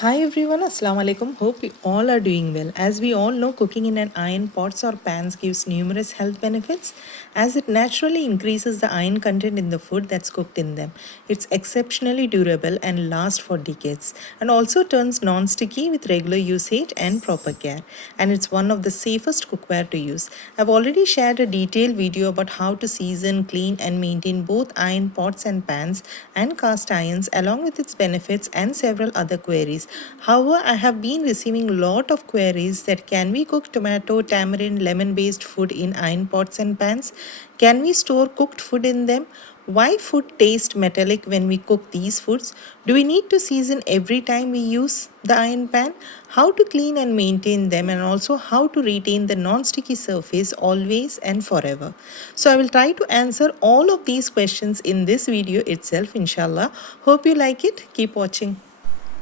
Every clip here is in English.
Hi everyone, Assalamu alaikum. Hope you all are doing well. As we all know, cooking in an iron pots or pans gives numerous health benefits as it naturally increases the iron content in the food that's cooked in them. It's exceptionally durable and lasts for decades and also turns non-sticky with regular usage and proper care. And it's one of the safest cookware to use. I've already shared a detailed video about how to season, clean and maintain both iron pots and pans and cast irons along with its benefits and several other queries. However, I have been receiving a lot of queries that can we cook tomato, tamarind, lemon based food in iron pots and pans? Can we store cooked food in them? Why food tastes metallic when we cook these foods? Do we need to season every time we use the iron pan? How to clean and maintain them, and also how to retain the non-sticky surface always and forever. So I will try to answer all of these questions in this video itself, inshallah. Hope you like it. Keep watching.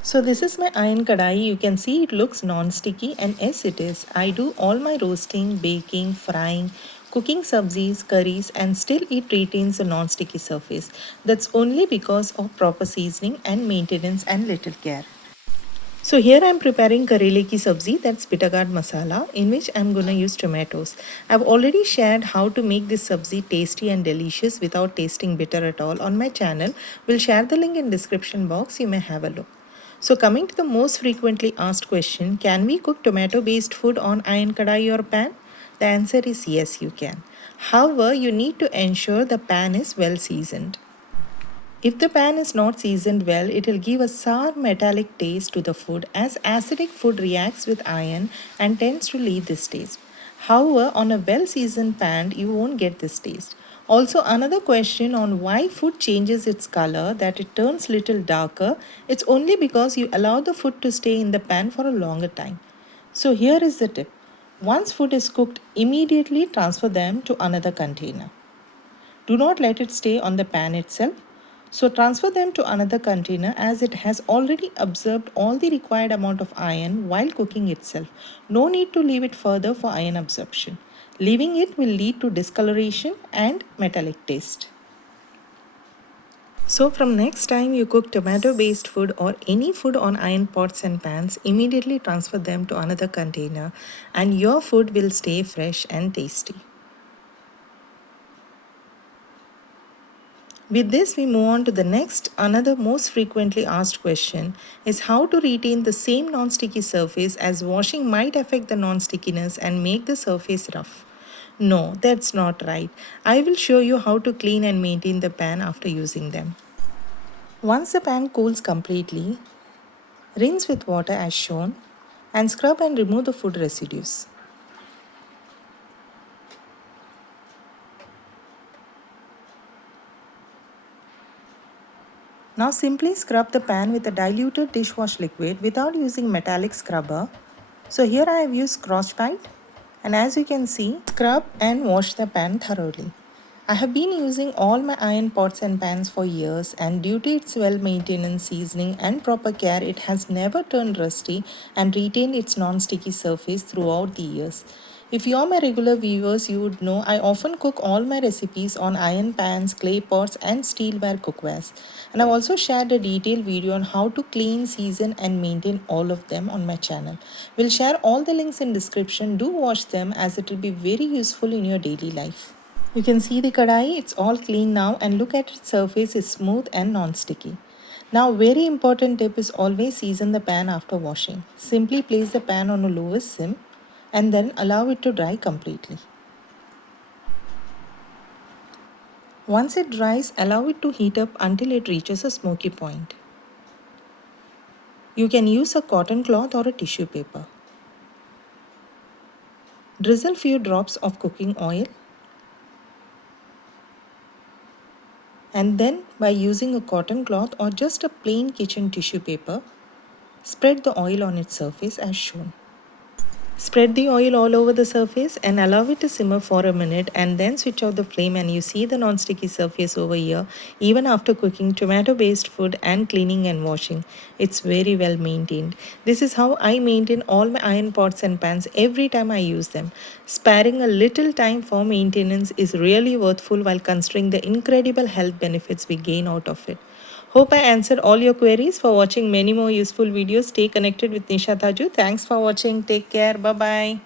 So this is my iron kadai. You can see it looks non-sticky, and yes it is. I do all my roasting, baking, frying, cooking sabzis, curries, and still it retains a non-sticky surface. That's only because of proper seasoning and maintenance and little care. So here I am preparing karele ki sabzi, that's bittergourd masala, in which I am going to use tomatoes. I have already shared how to make this sabzi tasty and delicious without tasting bitter at all on my channel. We'll share the link in description box. You may have a look. So coming to the most frequently asked question, can we cook tomato based food on iron kadai or pan? The answer is yes, you can. However, you need to ensure the pan is well seasoned. If the pan is not seasoned well, it will give a sour metallic taste to the food as acidic food reacts with iron and tends to leave this taste. However, on a well seasoned pan, you won't get this taste. Also, another question on why food changes its color, that it turns little darker, it's only because you allow the food to stay in the pan for a longer time. So here is the tip. Once food is cooked, immediately transfer them to another container. Do not let it stay on the pan itself. So transfer them to another container as it has already absorbed all the required amount of iron while cooking itself. No need to leave it further for iron absorption. Leaving it will lead to discoloration and metallic taste. So from next time you cook tomato based food or any food on iron pots and pans, immediately transfer them to another container and your food will stay fresh and tasty. With this, we move on to the next. Another most frequently asked question is how to retain the same non-sticky surface, as washing might affect the non-stickiness and make the surface rough. No, that's not right. I will show you how to clean and maintain the pan after using them. Once the pan cools completely, rinse with water as shown and scrub and remove the food residues. Now simply scrub the pan with a diluted dishwash liquid without using metallic scrubber. So here I have used Scotch-Brite, and as you can see, scrub and wash the pan thoroughly. I have been using all my iron pots and pans for years, and due to its well maintenance, seasoning and proper care, it has never turned rusty and retained its non-sticky surface throughout the years. If you are my regular viewers, you would know I often cook all my recipes on iron pans, clay pots and steelware cookwares. And I've also shared a detailed video on how to clean, season and maintain all of them on my channel. We'll share all the links in description. Do watch them as it will be very useful in your daily life. You can see the kadai, it's all clean now, and look at its surface is smooth and non-sticky. Now very important tip is always season the pan after washing. Simply place the pan on a lowest sim and then allow it to dry completely. Once it dries, allow it to heat up until it reaches a smoky point. You can use a cotton cloth or a tissue paper. Drizzle few drops of cooking oil, and then by using a cotton cloth or just a plain kitchen tissue paper, spread the oil on its surface as shown. Spread the oil all over the surface and allow it to simmer for a minute, and then switch off the flame, and you see the non-sticky surface over here even after cooking tomato based food and cleaning and washing. It's very well maintained. This is how I maintain all my iron pots and pans every time I use them. Sparing a little time for maintenance is really worthwhile while considering the incredible health benefits we gain out of it. Hope I answered all your queries. For watching many more useful videos, stay connected with Nisha Thaju. Thanks for watching. Take care. Bye bye.